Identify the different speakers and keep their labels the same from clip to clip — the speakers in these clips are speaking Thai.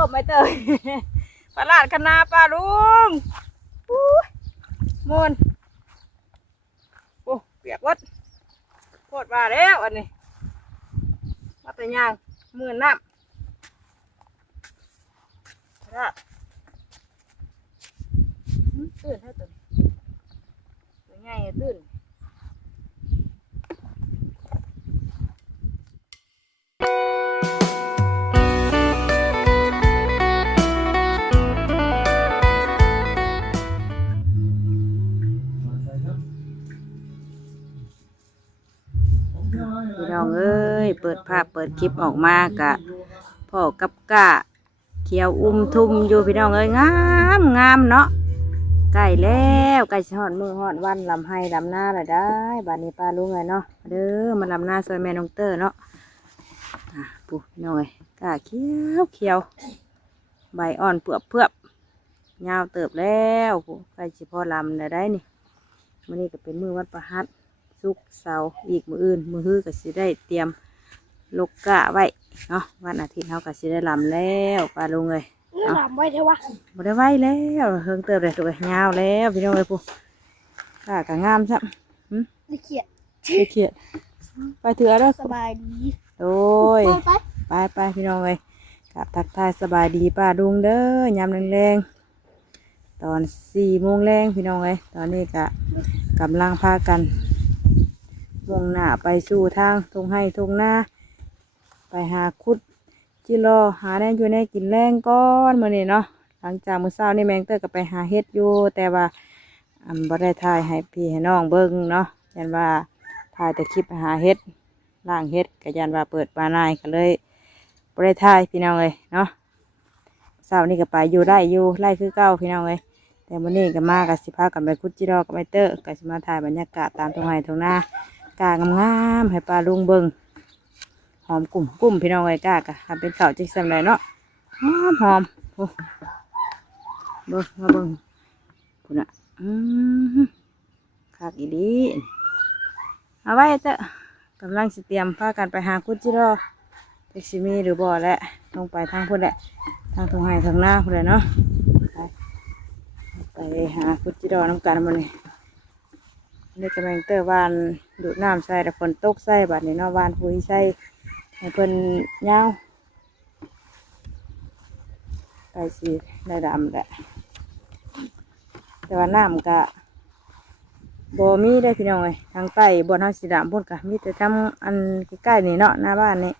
Speaker 1: ลบไม่เตยปลาลาดคณะปลาลุงมูนโอ้เปียกวัดโคตรว่าแล้วอันนี้มาแต่ย่างมือน้ำลาดตื่นให้ตื่นตัวใหญ่ตื่น องเอ้ยเปิดภาพเปิดคลิปออกมากะพ่อกับกะเขียวอุ้มทุ่มอยู่พี่น้องเอ้ยงามงามเนาะใกล้แล้วใกล้สิฮอดมือฮอดวันลำให้ลำหน้าเลยได้บัดนี้ป้าลุงเลยเนาะเด้อมาลำหน้าซอยแม่น้องเตอร์เนาะอะปุ๊พี่น้องเอ้ยกะเขียวเขียวใบอ่อนเปลือกเพือบยาวเติบแล้วใกล้สิพอลำเลยได้นี่มื้อนี้ก็เป็นมือวันประหัส สุกร์เสาร์อีกมืออื่น มือฮื้อก็สิได้เตรียมลูกกะไว้เนาะวันอาทิตย์เขาก็สิได้ลำแล้วปลาลงเลย
Speaker 2: นี่หลามไว้เถอะวะ
Speaker 1: บ่ได้ไว้แล้วเฮิงเติบเลยถูกยยาวแล้วพี่น้องเลยปุ๊กะกะงามซ้
Speaker 2: นี่เขียดำ
Speaker 1: ไม่เขียดไปเถื่อแล้ว
Speaker 2: สบายดี
Speaker 1: โอ้ย
Speaker 2: ไปไป
Speaker 1: ไปไปพี่น้องเลยกับทักทายสบายดีป้าดุงเด้อยามแรงๆตอนสี่โมงแรงพี่น้องเลยตอนนี้กะกำลังพากัน มุ่งหน้าไปสู่ทางทงให้ทงหน้า ไปหาคุดจิรอหาแน่อยู่ในกินแรงก้อนมื่อนี้เนาะหลังจากมื้อเช้านี่แมงเตอร์ก็ไปหาเฮ็ดอยู่แต่ว่าอันบ่ได้ถ่ายให้พี่ให้น้องเบิ่งเนาะยันว่าถ่ายแต่คลิปหาเฮ็ดล่างเฮ็ดก็ยันว่าเปิดปลานายก็เลยบ่ได้ถ่ายพี่น้องเลยเนาะเช้านี่ก็ไปอยู่ได้อยู่ไล่คือเก่าพี่น้องเลยแต่วันนี้ก็มากับสิพากันไปคุดจิรอกับไมเตอร์ก็สิมาถ่ายบรรยากาศตามตรงไหนตรงหน้า กางามๆให้ปลาลุงเบิงหอมกลุ่มกุ่มพี่น้องไอ้กากะทำเป็นข้าวจิกสำเลยเนาะหอมหอมเบิงมาเบิงพุ่นอะอืมคักอีดีเอาไว้เถอะกำลังสิเตรียมพากันไปหาคุดจิรอเด็กซิมีหรือบ่อแหละลงไปทางพุ่นแหละ ทางตรงไห้ทางหน้าพุ่นแหละเนาะไปหาคุดจิรอน้ำกันมาเลยนี่กำลังเตอร์วาน ดูดน้ำใส่แต่ฝนตกใส่บัดนี้เนาะวานปุยใส่ให้เพิ่นยาวไปสิได้ดำแหละแต่ว่าน้ำกะบ่มีได้อพี่น้องเอ้ยทางใต้บ่อนเฮาสีดำพุ่นกะมีแต่ทำอันใกล้ๆนี่เนาะหน้าบ้านนี่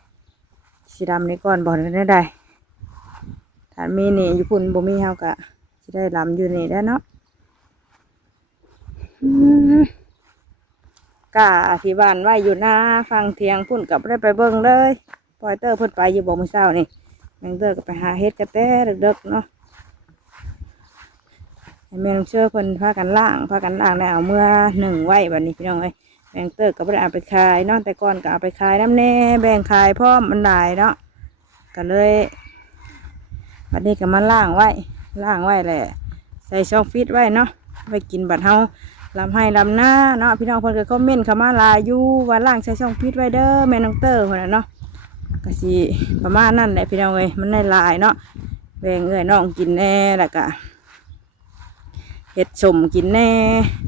Speaker 1: สีดำนี่ก่อนบ่อนได้ได้ถ้ามีนี่อยู่พุ่นบ่มีเฮากะสิได้ลำอยู่นี่ได้เนาะ กะที่บ้านไว้อยู่หน้าฟังเทียงพุ่นกับได้ไปเบิ่งเลยปอยเตอร์พิ่นไปอยู่บ่มือเช้านี่แมงเตอร์ก็ไปหาเฮ็ดกระแตเด็กๆเนาะแม่น้องเชื่อเพิ่นพากันล่างพากันล่างแล้เอาเมื่อหนึ่งไว้บัดนี้พี่น้องเอ้ยแมงเตอร์ก็บ่ได้เอาไปขายนาะแต่ก่อนก็เอาไปขายน้ำแน่แบ่งขายพร้อมมันได้เนาะก็เลยบัดนี้ก็มาล่างไว้ล่างไว้แหละใส่ช่องฟิตไว้เนาะไว้กินบัดเฮา ลำให้ลำหน้าเนาะพี่น้องเพิ่นก็คอมเมนต์เข้ามาลายอยู่ว่าล่างใช้ช่องพิษไว้เด้อแม่น้องเตอร์คนน่ะเนาะก็สิประมาณนั้นแหละพี่น้องเอ้ยมันได้ลายเนาะแบ่งเอ้ยน้องกินแน่แล้วก็เห็ดสมกินแน่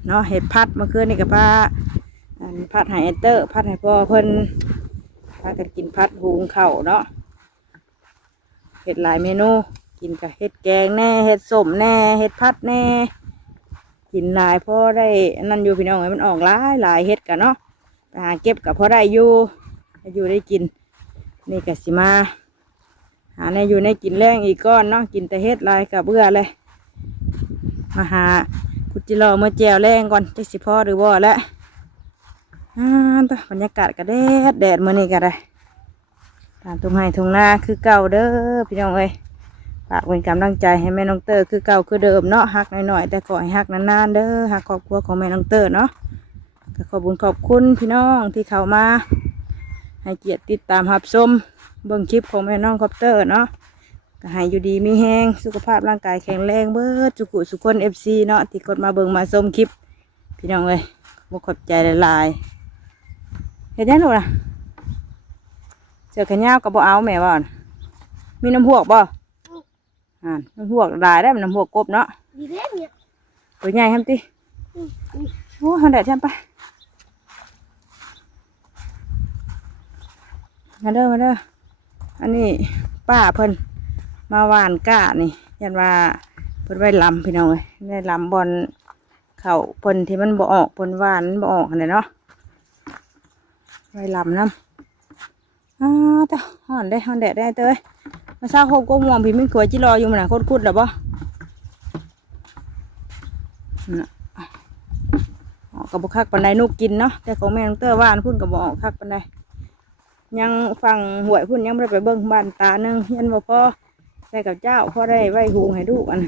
Speaker 1: เนาะเห็ดพัดเมื่อคืนนี่ก็พาอันพัดให้เอเตอร์ พัดให้พ่อเพิ่นพากันกินพัดหุงเข้าเนาะเห็ดหลายเมนู กินกับเห็ดแกงแน่เห็ดสมแน่เห็ดพัดแน่ กินหลายพ่อได้นั่นอยู่พี่น้องเอ้มันออกหลายหลายเฮ็ดกันเนาะไปหาเก็บกับพ่อได้อยู่อยู่ได้กิน นี่กสิมาหาในอยู่ในกินแรงอีกก้อนเนาะกินแต่เฮ็ดลายกับเบื่อเลยมาหากุจิรอเมื่อแจวแรงก่อนจะสิพ่อหรือบ่แล้วอ่าตัวบรรยากาศก็แดดแดดมื่อนี้ก็ได้ตามทุ่งไห้ทุ่งนาคือเก่าเด้อพี่น้องเอ้ย ฝากเป็นกำลังใจให้แม่น้องเตอร์คือเก่าคือเดิมเนาะหักหน่อยๆแต่ขอให้หักนานๆเด้อหักครอบครัวของแม่น้องเตอร์เนาะก็ขอบุญขอบคุณพี่น้องที่เข้ามา ให้เกียรติติดตามรับชมเบิ่งคลิปของแม่น้องคอปเตอร์เนาะก็ให้อยู่ดีมีแห้งสุขภาพร่างกายแข็งแรงเบิดจุกุสุขคนเอฟซีเนาะที่กดมาเบิ่งมาชมคลิป พี่น้องเอ้ยบ่ขอบใจหลายๆเห็นยังหนูล่ะเจอแขนยาวกับบ่เอาแม่บ่อนมีน้ำหวกบ่ อ่านน้ำพวกหลายได้มันน้ำพวกกบเนาะ
Speaker 2: ดีเด้เนี่ย
Speaker 1: ตัวใหญ่ทำติ
Speaker 2: อืมอืม
Speaker 1: โอ้หันแดดฉันไปมาเด้อมาเด้ออันนี้ป้าเพิ่นมาหวานก้านี่ยันว่าเพิ่นไว้ลำพี่น้องเอ้ยได้ลำบอลเข่าเพิ่นที่มันบ่ออกเพิ่นหวานบ่ออกอันนี้เนาะไว้ลำน้ำอ้าเต้าห่อนได้ห่อนแดดได้เต้ย มาเช้าโคกก็ม่วงพี่ไม่ขวยจิรออยู่มันนะโคตรคุดแล้วบ่น่ะออกกับบุคักปันไดนุกกินเนาะแต่ของแม่น้องเตอร์ว่านพุ่นกับบออกคักปันไดยังฟังหวยพุ่นยังไม่ได้ไปเบิ่งบ้านตาหนึงยันบ่พอใส่กับเจ้าพ่อได้ไหวหุงให้ลูกอัน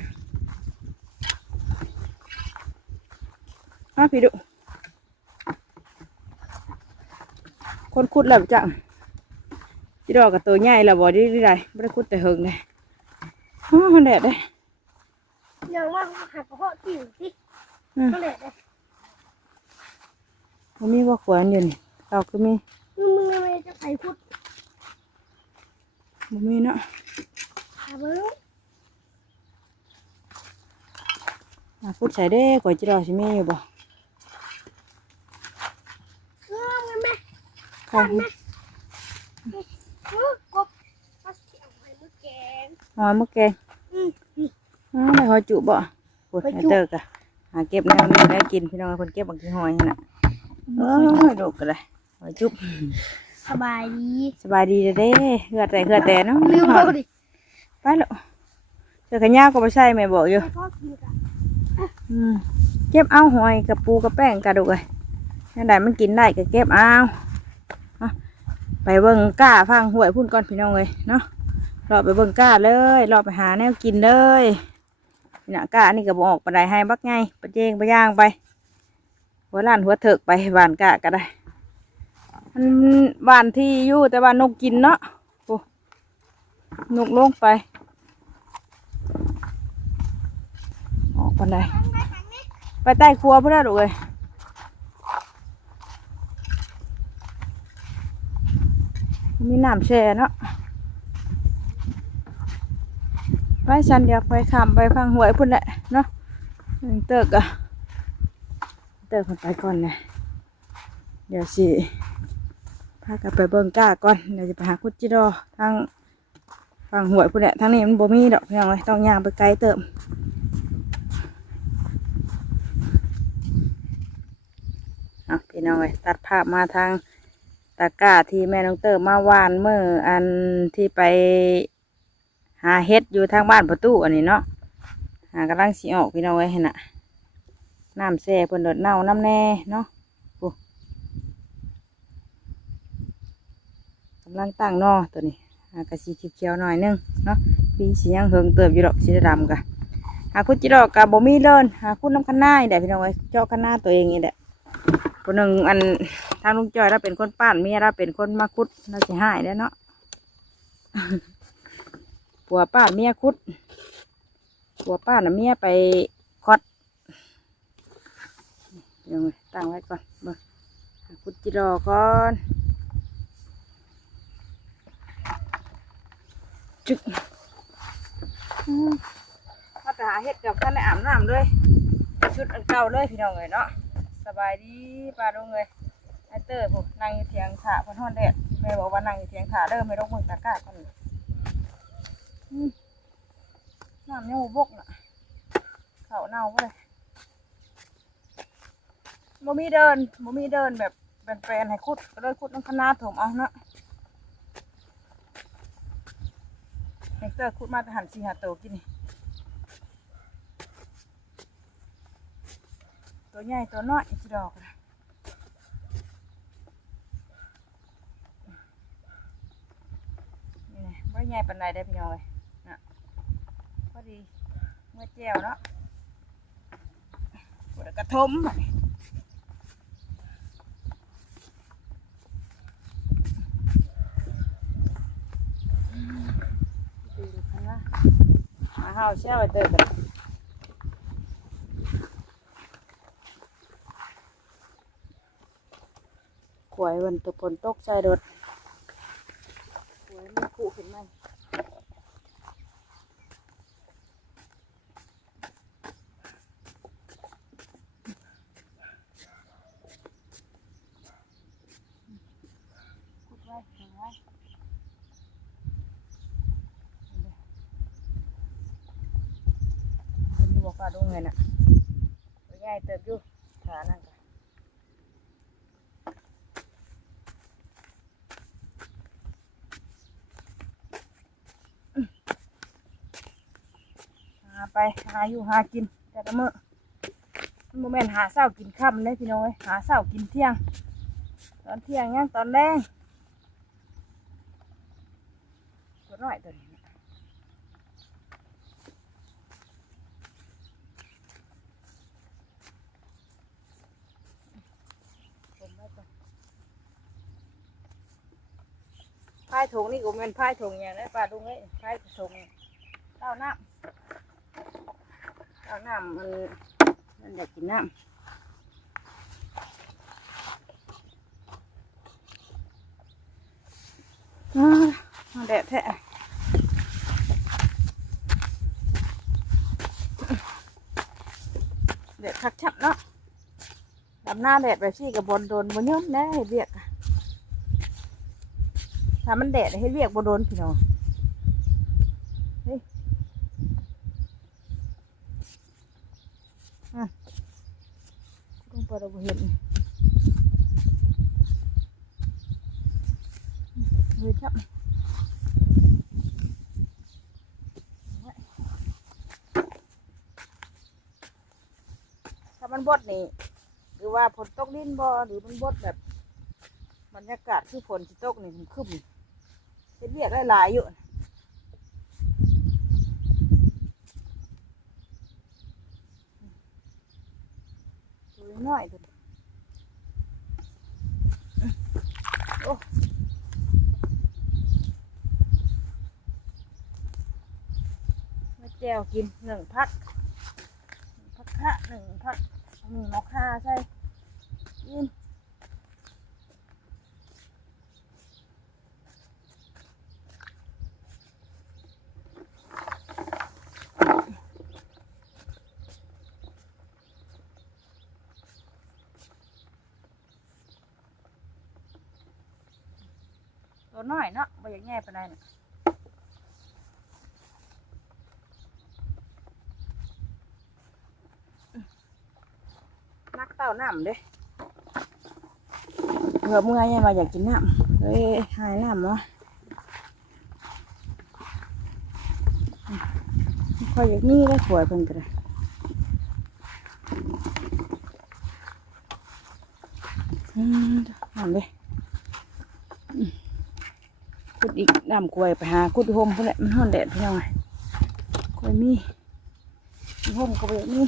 Speaker 1: มาพี่ดุคนคุดแล้วจัง จีดอกกับตัวใหญ่แล้วบ่ได้ได้ไม่ได้คุดแต่เฮิงเลยอ้าวแดดเลย
Speaker 2: อย่างว่าหักกระเพาะติ่งสิ
Speaker 1: อืม
Speaker 2: ก็เลยได้
Speaker 1: มันมีว่าขวานอยู่นี่เราคือมี
Speaker 2: มึงมึงทำไมจะใส่พุทธ
Speaker 1: มันมีเนาะ
Speaker 2: หาเบิ้ง
Speaker 1: อะพูดใส่เด้ก่อนจีดอกสิมีอยู่บ่
Speaker 2: เออมันแม่
Speaker 1: ใช่ไหม
Speaker 2: เออ กบมาเสียงไว้มือแกง
Speaker 1: หอยมะแกง
Speaker 2: อืมนี่
Speaker 1: อ๋อได้หอยจุบ่ปวด
Speaker 2: หอย
Speaker 1: ให้
Speaker 2: จุ
Speaker 1: เติกอะหาเก็บแนวนี้ได้กินพี่น้องคนเก็บบางทีหอยนั่นน่ะเออดูกันเลยหอยจุบ
Speaker 2: สบายดี
Speaker 1: สบายดีเด้อเด้เหือดแต่เหือดแต่เนาะ
Speaker 2: ลืม
Speaker 1: หอ
Speaker 2: เอา
Speaker 1: ย
Speaker 2: ดิ
Speaker 1: ไปแล้วเจอขยาวก็ไม่ใช่แม่บอกอยู่
Speaker 2: ให้พ่อกินกัน
Speaker 1: อืมเก็บเอาหอยกับปูกับแป้งกระดูกเลยนั่นใดมันกินได้ก็เก็บเอาเอา ไปเบิ่งก้าฟังหวยพุ่นก่อนพี่น้องเลยเนาะรอไปเบิ่งก้าเลยรอไปหาแนวกินเลยนี่นะก้านี่ก็บออกปานใดให้บักไงปะเจงปะย่างไป หัวล้านหัวเถิกไปหวานกะก็ได้มันหวานที่อยู่แต่ว่านกกินเนาะโอ้นกลงไป ออกปานใดไปใต้ครัวเพื่อนเลย มีน้ำแช่เนาะไปฉันอยากไปขามไปฟังหวยพุ่นแหละเนาะเติกอะเติกคนไปก่อนเลยเดี๋ยวสิพากันไปเบิ่งก้าก่อนเดี๋ยวจะไปหาคุดจิโดอทางฟังหวยพุ่นแหละทางนี้มันบ่มีดอกพี่น้องเลยต้องย่างไปไกลเติมอะพี่น้องเอ้ยตัดภาพมาทาง ตะกร้าที่แม่น้องเตอร์มาหวานเมื่ออันที่ไปหาเฮ็ดอยู่ทางบ้านประตูอันนี้เนาะหากำลังสีออกพี่น้องเอ้เห็นน่ะน้ำแซ่เพิ่นเดือดเน่าน้ำแน่เนาะโอ้กำลังตั้งนอตัวนี้หากระสีเขียวๆหน่อยนึงเนาะปีสียังเฮิงเติบอยู่ดอกสีดำกะหาคุณจิดอกกะบ่มีเลินหาคุณน้ำคันหน้าอีกแหละพี่น้องเอ้เจาะคันหน้าตัวเองนี่แหละ คนหนึ่งอันทางลุงจอยเราเป็นคนป้านเมียเราเป็นคนมาคุดเราจะหายแล้วเนาะผัวป้านเมียคุดผัวป้านน่ะเมียไปคอดเดี๋ยวตั้งไว้ก่อนเบิ่งคุดจิรอก่อนจึกมาแต่หาเห็ดกับท่านในอาบน้ำเลยชุดอันเก่าเลยพี่น้องเลยเนาะ สบายดีปลาดงเลยไอเตอร์ผมนั่งอยู่เถียงขาพันห้อนแดดแม่บอกว่านั่งอยู่เถียงขาเด้อไม่ต้องมึงตะกร้าก่อนน้ำยังบ่บกน่ะเขาเน่าไปเลยบ่มีเดินบ่มีเดินแบบแปลนๆให้คุดก็เลยคุดน้ำคณะถมเอาเนาะไอเตอร์คุดมาแต่หันสีหาโตวกินนี่ ตัวใหญ่ตัวน้อยอีกดอกนะนี่ไงไม่ใหญ่ปานใดได้อพี่น้องเลยนะพอดีเมื่อแจ้วเนาะปวดกระทมบัดนี้ดูดูข้างล่างมาเฮาเชี่ยวไปเติมกัน ข วยวันตะพนตกใจรถสวยมันคู่ขึ้นมา ปลาดุงเงินอะตัวใหญ่เติบอยู่ขานั่นก็หา ไปหาอยู่หากิน แต่ละมื้อโมเมนหาเศร้ากินค่ำเลยพี่น้อยหาเศร้ากินเที่ยง ตอนเที่ยงยังตอนแรงตัวน้อยตัวนี้พายถุงนี่กูเป็นพายถุงอย่างนี้ปลาดุงนี่พายถุงเต้าน้ำ เต้าน้ำมันมันอยากกินน้ำอแดดแท้แดดคักชับเนาะดำหน้าแดดแบบซี่กับบนโดนบนย่นนะเฮ็ดเวียกถ้ามันแดดเฮ็ดเวียกบนโดนพี่น้องเฮ้ยอะต้องเปิดเอาบ่เห็นดูจับถ้ามัน บดนี่หรือว่าฝนตกดินบ่หรือมันบดแบบบรรยากาศคือฝนสิตกนี่มันคึมเฮ็ดเวียกหลายๆอยู่ตัวน้อยตัวนี้โอ้มาแจวกินหนึ่งพักพักคะหนึ่งพัก มีมอคค่าใช่ยินตัวน้อยเนาะบ่อยากแง่ปานใดน่ะ นักเต้าน้ำเด้เผื่อเมื่อยยังมาอยากกินน้ำเลยหายน้ำวะคอยอยากนี่ได้ขวดเพิ่นก็ได้อืมน้ำเด้ขุดอีกน้ำกล้วยไปหาคุดโฮมเพื่อนแหละมันห้อนแดดพี่องไงกล้วยมีมีโฮมก็ไปมี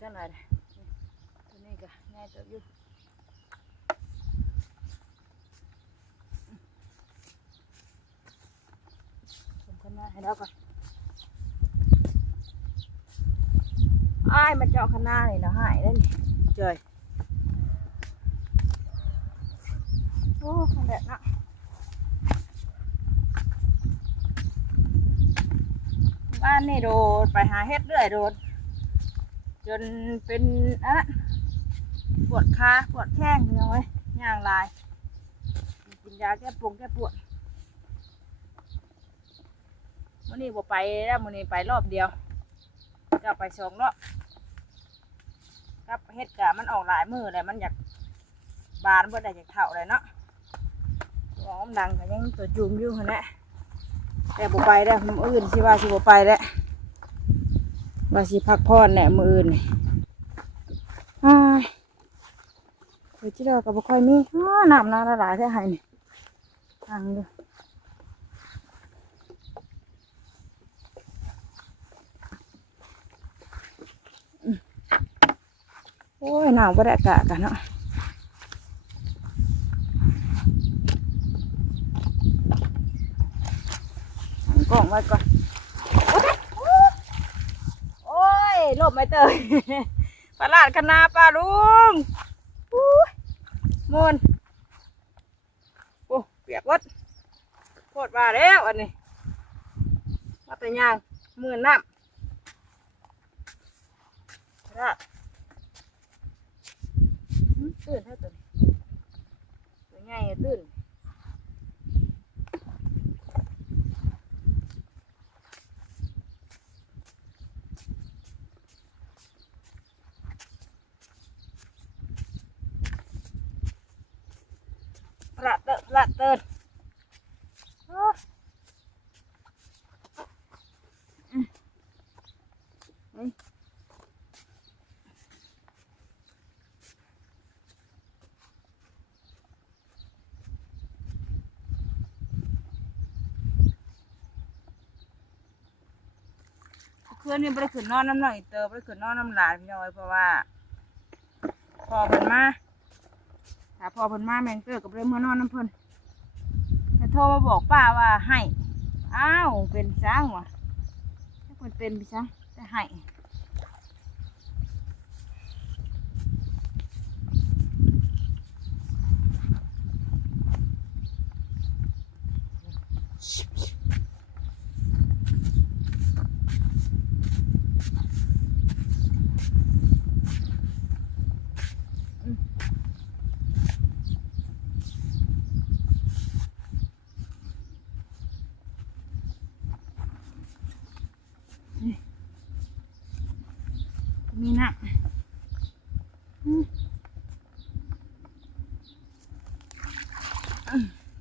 Speaker 1: เตอร์ไปทางไหนเลยตัวนี้ก็ง่ายเติบอยู่ผมขึ้นมาให้แล้วก่อนอ้ายมาเจาะข้างหน้านี่นะหายเลยนี่เจยโอ้ข้างแดดนะบ้านนี่โดนไปหาเฮ็ดเรื่อยโดน จนเป็นอะปวดขาปวดแข้งพี่น้องเอ้ยย่างลาย กินยาแก้ปวงแก้ปวดมื่อนี้บ่ไปแล้วมื่อนี้ไปรอบเดียวจะไปสองรอบกับเฮ็ดกะมันออกหลายมือเลยมันอยากบานเพื่อได้อยากเท่าเลยเนาะตัวอ้อมดังก็ยังตัวจุ่มอยู่คนแหละแต่บ่ไปแล้วมื้ออื่นสิว่าสิบ่ไปแล้ว ว่าสิพักพอนแหละมืออื่นอ้เฮ้ยวจิเรากับบ่ค่อยมีอ้น้ำนาละหลายแท้ไห้เนี่ทางดูโอ้ยหนาวบรรยากาศกันเนาะกล่องไว้ก่อน ลบไม่เตยปลาลาดคณาปลาลุงมูนโอ้เปียกวัดโคตรว่าแล้วอันนี้มาแต่ยางมือน้ำปลาดหึตื่นให้ตื่นตัวใหญ่อะตื่น พระเตอะพระเตินโอ้อืมนี่ คืนนี่ได้ขึ้นนอนน้ำหน่อยเตอไม่ได้ขึ้นนอนน้ำหลานพี่น้อยเพราะว่าพอเพิ่นมาถ้าพอเพิ่นมาแมงเตอร์กับเรื่องเมื่อนอนน้ำเพิ่นแต่โทรมาบอกป้าว่าให้ อ้าวเป็นช้างวะถ้าเพิ่นเป็นพี่ช้างแต่ให้มีน้ำอืมอืม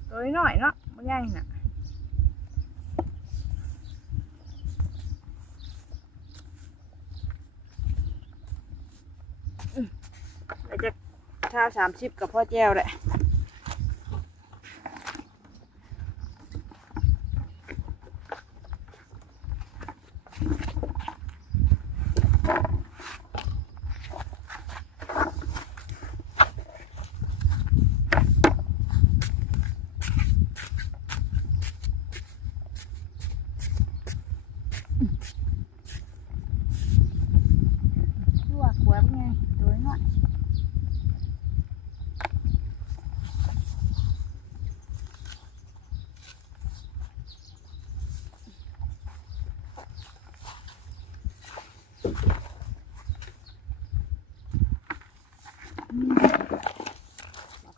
Speaker 1: ตัวน้อยเนาะไม่ใหญ่น่ะเดี๋ยวจะข้าวสามสิบกับพ่อแจ้วแหละ ชั่วขวบไงตัวน้อยมา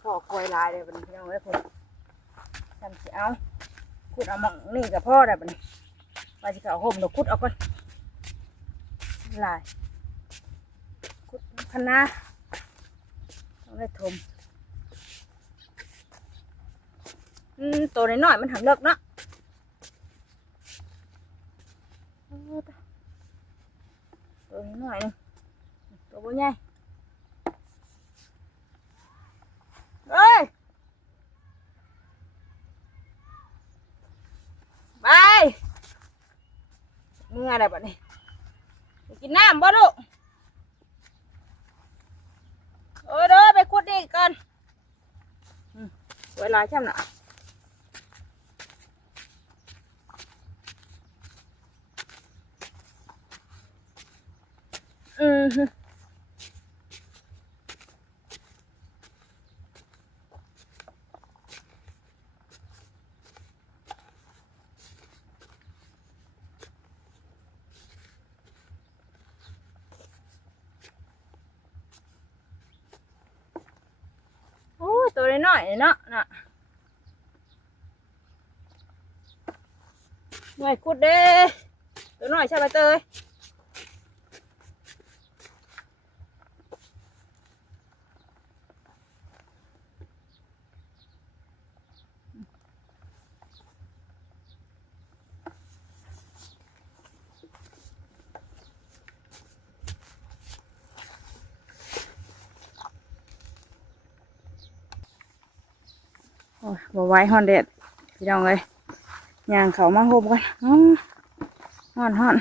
Speaker 1: ขอกล้วยลายเลยบันพี่น้องเอ้ยผมทำสิเอาขุดเอามองนี่กับพ่อได้บัดนว่าสิเขาห่มเดี๋ยวขุดเอาก่อนลาย ขุดพนาต้องได้ทมอืมตัวน้อยๆมันหังเลิกเนาะเอาเถอะตัวน้อยๆหนึงตัวบ่ใหญ่เอ้ยไปเมื่อไรบัดนี้ไปกินน้ำบ่ลูก เออเด้อไปขุดดิก่อนอืมเวลาช่ำหน่ะอือย ตัวน้อยๆนี่เนาะน่ะหน่วยขุดเด้ตัวน้อยใช่ไหมเตย บ่ไหว้ฮอนเด็ดพี่น้องเลยย่างเขามาโฮมกันอื้อฮ้อนฮ้อน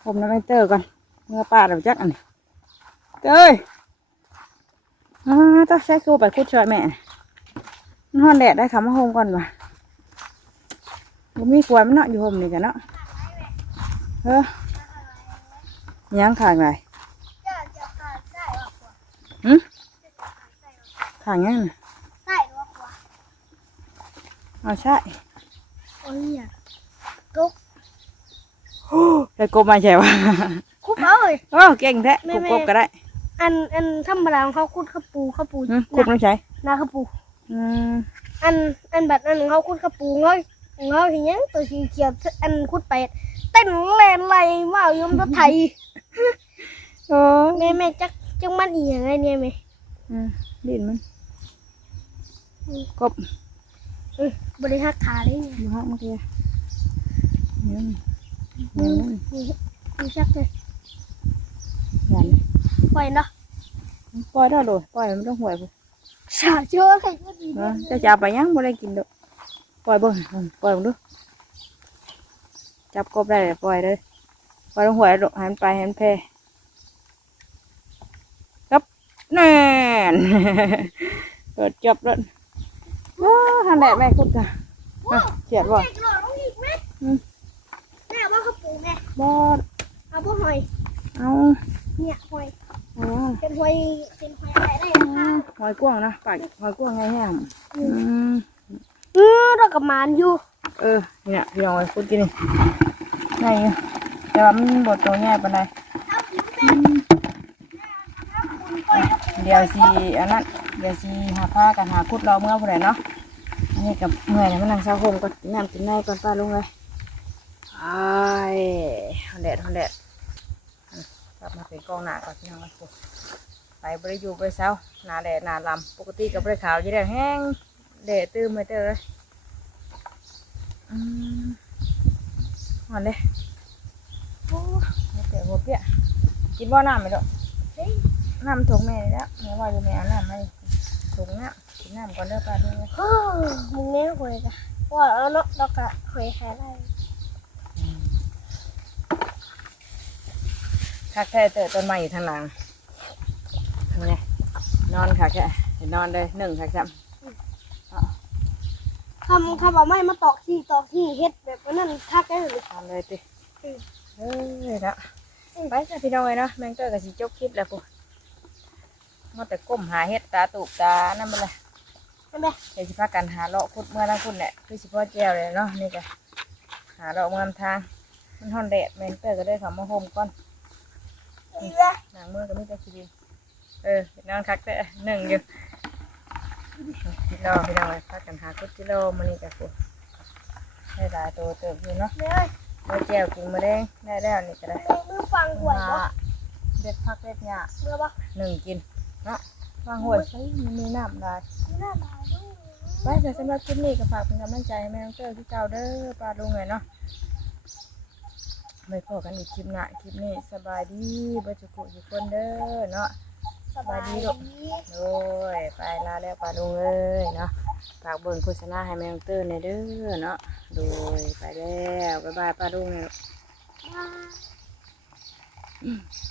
Speaker 1: โฮมน้ำไม่เตอร์ก่อนเมื่อป้าเราจักอันนี้เต้ยอ่าต้องใช้คือไปคุดช่วยแม่มันฮ้อนแดดได้เขามาโฮมก่อนว่ะบ่มีขวดมันเนาะอยู่ห่มนี่กันเนาะเออยังขางไห
Speaker 2: รอกว่า
Speaker 1: หึ
Speaker 2: จะขา
Speaker 1: งยังน่ะ
Speaker 2: ใส่หรอกว่า
Speaker 1: เอาใช่
Speaker 2: โอ้ยอยากกุ๊ก
Speaker 1: แต่กบมาใช่ปะ
Speaker 2: คุบเอาเลย
Speaker 1: โอ้เก่งแท้
Speaker 2: แม่
Speaker 1: กบ
Speaker 2: แม่
Speaker 1: กบก็ได้
Speaker 2: อันอันธรรมดาของเขาคุดข้าวปูข้าวปู
Speaker 1: หึกบต้องใช้
Speaker 2: หนาข้าวปู
Speaker 1: อืม
Speaker 2: อันอันแบบอันเขาคุดข้าวปูเงยเงยทีนี้ตัวสีเขียวอันคุดไปเต้นแลนไหลมากยมตัวไทย
Speaker 1: โอ้
Speaker 2: แม่แม่จักจังมันอีหยังไงเนี่ยแม่
Speaker 1: อืมดินมันกบ
Speaker 2: เอ้ย บริหักขาได้ไง
Speaker 1: อยู่ห้องเมื่อกี้เนี่ยเนี่ยมัน
Speaker 2: นี่ดูชักเลย
Speaker 1: ยัน
Speaker 2: ปล่อยเนาะ
Speaker 1: ปล่อยได้เลยปล่อยมันต้องห่วยพุ่น
Speaker 2: สาเจ้าใครก็ดี
Speaker 1: เนาะจะจะเอาไปยังบ่ได้กินดอกปล่อยเบ่งอืมปล่อยมันดูจับกบได้เลยปล่อยเลยปล่อยลงห่วยดอกหันไปหันแพร่ครับแน่นเปิดจับแล้ว ว้าหันแดดแม่กุดจ้ะอะเขียดบ่
Speaker 2: แม่กระโดดลงอีกไหม
Speaker 1: อืม
Speaker 2: แม่ว่าข้าวปูแม่
Speaker 1: บอด
Speaker 2: เอาพวกหอย
Speaker 1: เอา
Speaker 2: เนี่ยหอย
Speaker 1: เอา
Speaker 2: เป็นหอยเป็นหอยอะไรได้ราคา
Speaker 1: หอยกว้างนะปากหอยกว้างไงแฮมอืม
Speaker 2: เออเรากับมานอยู่
Speaker 1: เออเนี่ยพี่น้องไอ้พูดกินนี่ไงอยู่แต่ว่ามันบดตัวง่ายปานใดเดี๋ยวสิอันนั้น เดี๋ยวสิหาผ้ากันหาคุดเราเมื่อผู้ใดเนาะอันนี้กับเมื่อยมันนั่งเศร้าโฮมก่อนกินน้ำกินในก่อนป้าลุงเลยไอ้ฮอนแดดฮอนแดดกลับมาเป็นกองหนาก่อนพี่น้องเลยไปบริยูไปเศร้าหนาแดดหนาลำปกติกับบริขาวจะแดดแห้งแดดตื้มไปเตอเลยอืมหอนเลยโอ้ไม่เปียกหัวเปียกกินบ่อน้ำไหมดอกน้ำถุงแม่แล้วแม่ว่าอยู่แม่เอาน้ำมาดิ ถุงน้ำกินน้ำก่อนเด้อป้าดูเลย
Speaker 2: เฮ้ยมึงเนี่ยหอยกะว่าเอาเนาะเรากะหอยหาได้
Speaker 1: คักแท้เจอต้นไม้อยู่ทางหลังนี่ไงนอนคักแค่เห็นนอนเลยหนึ่งคักจ้ำ
Speaker 2: คำคำเอาไม้มาตอกที่ตอกที่เฮ็ดแบบนั้นคักได้เลย
Speaker 1: ทำเลยติ
Speaker 2: อืม
Speaker 1: เฮ้ยนะไปจ้ะพี่น้องเลยเนาะแมงเกอร์กับสีจบคลิปแล้วปุ๊ มาแต่ก้มหาเห็ดตาตูบตานั่นมันเลย
Speaker 2: ใช่ไหม
Speaker 1: เดี๋ยวสิพากันหาเลาะคุดเมื่อทั้งคุณเนี่ยคือสิพ่อแจวเลยเนาะนี่ก็หาเลาะเมื่อนทาง มันฮอนแดดแมนเตอร์ก็ได้เขามาโฮมก่อน
Speaker 2: ดีละ
Speaker 1: หนังมือก็ไม่ได้คิดดีเออเห็นนอนคักแต่หนึ่งอยู่พี่น้องพี่น้องเลยพากันหาคุดกิโลมันนี่กับกูได้หลายตัวเติบอยู่เนาะ
Speaker 2: เนี่ย
Speaker 1: เมื่อแจวกินมาได้ได้แล้วนี่ก็ได้
Speaker 2: มือฟังหวย
Speaker 1: หา
Speaker 2: บ่
Speaker 1: เด็ดพักเด็ดหญ้า
Speaker 2: เมื่อบ่
Speaker 1: หนึ่งกิน เนาะวางหัวใช้มันมีน้ำได้
Speaker 2: หน้าตาดู
Speaker 1: ไปแต่สำหรับคลิปนี้ก็ฝากเป็นกำลังใจให้แม่น้องเตอร์ที่เก่าเด้อปลาลุงเลยเนาะไม่พอกันอีกคลิปหน้าคลิปนี้สบายดีบัจุกุอยู่คนเด้อเนาะ
Speaker 2: สบายดี
Speaker 1: โอ้ยไปลาแล้วปลาลุงเอ้ยเนาะฝากเบิ่งโฆษณาให้แม่น้องเตอร์ในเด้อเนาะโดยไปแล้วบ๊ายบายปลาลุงเนี่ย
Speaker 2: Bye.